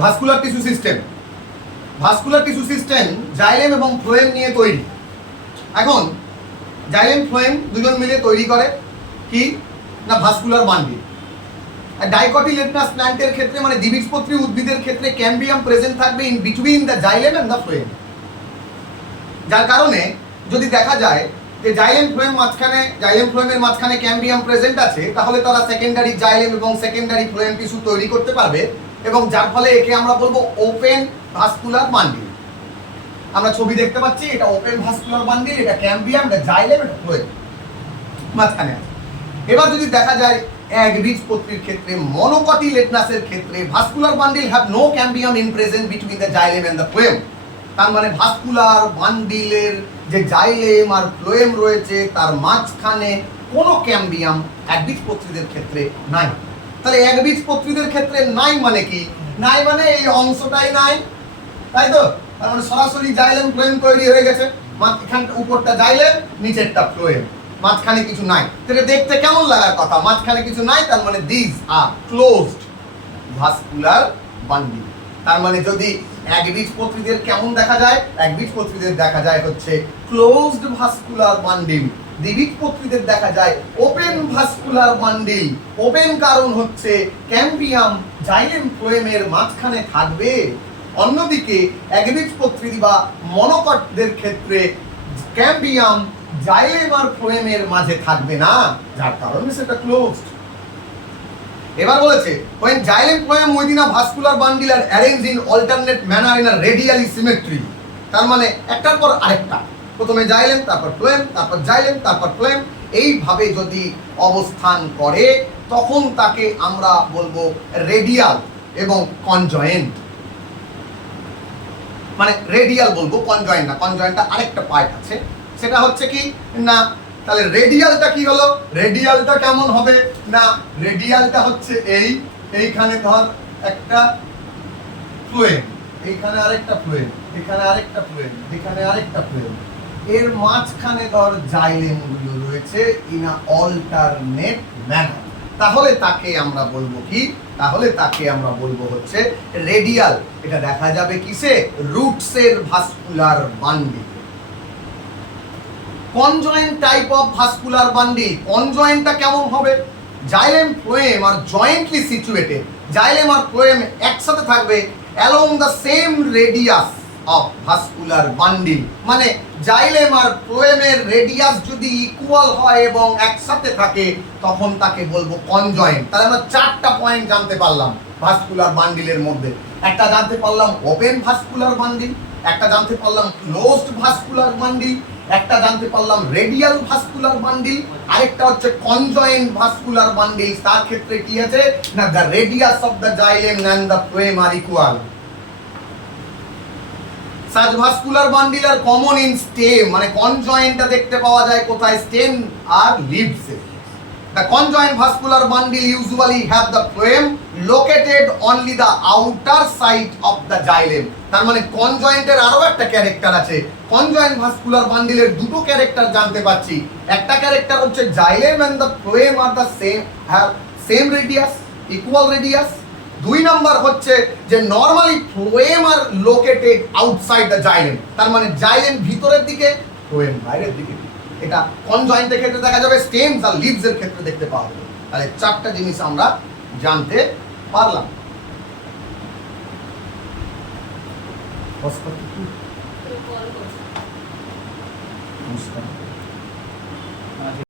Vascular tissue system. Vascular tissue system xylem এবং phloem নিয়ে তৈরি। এখন জাইলেম ফ্লোয়েম দুজন মিলে তৈরি করে কি না ভাস্কুলার বান্ডিল। ডাইকটিলেটনাস প্ল্যান্টের ক্ষেত্রে মানে দ্বিবীজপত্রী উদ্ভিদের ক্ষেত্রে ক্যাম্বিয়াম প্রেজেন্ট থাকবে in between the xylem and the phloem. যার কারণে যদি দেখা যায় যে জাইলেম ফ্লোয়েমের মাঝখানে ক্যাম্বিয়াম প্রেজেন্ট আছে, তাহলে তারা সেকেন্ডারি জাইলেম এবং সেকেন্ডারি ফ্লোয়েম টিস্যু তৈরি করতে পারবে, এবং যার ফলে একে আমরা বলবো ওপেন ভাস্কুলার বান্ডিল। আমরা ছবি দেখতে পাচ্ছি, এটা ওপেন ভাস্কুলার বান্ডিল, এটা ক্যাম্বিয়াম, এটা জাইলেম, এটা ফ্লোয়েম মাঝখানে আছে। এবার যদি দেখা যায় একবীজপত্রীর ক্ষেত্রে, মনোকটিলেটনাসের ক্ষেত্রে vascular bundle have no cambium in present between the xylem and the phloem. তার মানে ভাস্কুলার বান্ডিলের যে জাইলেম আর ফ্লোয়েম রয়েছে তার মাঝখানে কোনো ক্যাম্বিয়াম একবীজপত্রীদের ক্ষেত্রে নাই। তাহলে একবীজপত্রীদের ক্ষেত্রে নাই মানে কি? নাই মানে এই অংশটাই নাই, তাই তো? তার মানে সরাসরি জাইলেম ফ্লোয়েম তৈরি হয়ে গেছে, এখানটা উপরটা জাইলেম, নিচেরটা ফ্লোয়েম, মাঝখানে কিছু নাই। এটা দেখতে কেমন লাগার কথা? মাঝখানে কিছু নাই, তার মানে this are closed vascular bundle. তার মানে যদি একবীজপত্রীদের কেমন দেখা যায়? একবীজপত্রীদের দেখা যায় হচ্ছে ক্লোজড ভাস্কুলার বান্ডিল, দ্বিবীজপত্রীদের দেখা যায় ওপেন ভাস্কুলার বান্ডিল। ওপেন কারণ হচ্ছে ক্যাম্বিয়াম জাইলেম ফ্লোয়েমের মাঝখানে থাকবে। অন্যদিকে একবীজপত্রী বা মনোকটদের ক্ষেত্রে ক্যাম্বিয়াম জাইলেম আর ফ্লোয়েমের মাঝে থাকবে না, যার কারণে সেটা ক্লোজড। এবার বলেছে when xylem phloem within a vascular bundle are arranged in alternate manner in a radially symmetry, তার মানে একটার পর আরেকটা, প্রথমে জাইলেম, তারপর ফ্লোয়েম, তারপর জাইলেম, তারপর ফ্লোয়েম, এইভাবে যদি অবস্থান করে তখন তাকে আমরা বলবো রেডিয়াল এবং কনজয়েন্ট। মানে রেডিয়াল বলবো, কনজয়েন্ট না, কনজয়েন্টটা আরেকটা পার্ট আছে, সেটা হচ্ছে কি না, তাহলে রেডিয়ালটা কি হলো? রেডিয়ালটা কেমন হবে না, রেডিয়ালটা হচ্ছে এইখানে ধর একটা ফ্লোয়েম, এইখানে আরেকটা ফ্লোয়েম, এখানে আরেকটা ফ্লোয়েম, এখানে আরেকটা ফ্লোয়েম, এর মাঝখানে ধর জাইলেম গুলো রয়েছে ইন আ অল্টারনেট ম্যানার। তাহলে তাকে আমরা বলবো কি? তাহলে তাকে আমরা বলবো হচ্ছে রেডিয়াল। এটা দেখা যাবে কিসে? রুটসের vascular bundle. Conjoint type of vascular bundle, কনজয়েন্টটা কেমন হবে? জাইলেম ফ্লোয়েম আর জয়েন্টলি সিচুয়েটেড, জাইলেম আর ফ্লোয়েম একসাথে থাকবে along the same radius of vascular bundle. মানে জাইলেম আর ফ্লোয়েমের রেডিয়াস যদি ইকুয়াল হয় এবং একসাথে থাকে তখন তাকে বলবো কনজয়েন্ট। তাহলে আমরা চারটা পয়েন্ট জানতে পারলাম ভাস্কুলার বান্ডিলের মধ্যে। একটা জানতে পারলাম ওপেন ভাস্কুলার বান্ডিল, একটা জানতে পারলাম ক্লোজড ভাস্কুলার বান্ডিল, একটা জানতে পারলাম রেডিয়াল ভাস্কুলার বান্ডিল, আরেকটা হচ্ছে কনজয়েন্ট ভাস্কুলার বান্ডিল। তার ক্ষেত্রে কি আছে না, the radius of the xylem and the phloem are equal. Such vascular bundle are common in stem, মানে কনজয়েন্টটা দেখতে পাওয়া যায় কোথায়? স্টেম আর লিভসে। The conjoined vascular bundle usually have the phloem located only the outer side of the xylem. তার মানে কনজয়েন্টের আরো একটা ক্যারেক্টার আছে। কনজয়েন্ট ভাস্কুলার বান্ডিলের দুটো ক্যারেক্টার জানতে পাচ্ছি। একটা ক্যারেক্টার হচ্ছে xylem and the phloem are the same radius, equal radius. দুই নাম্বার হচ্ছে যে normally phloem are located outside the xylem. তার মানে জাইলেম ভিতরের দিকে, ফ্লোয়েম বাইরের দিকে। এটা কনজয়েন্টের ক্ষেত্রে দেখা যাবে, স্টেমস আর লিভস এর ক্ষেত্রে দেখতে পাওয়া যাবে। তাহলে চারটা জিনিস আমরা জানতে পারলাম।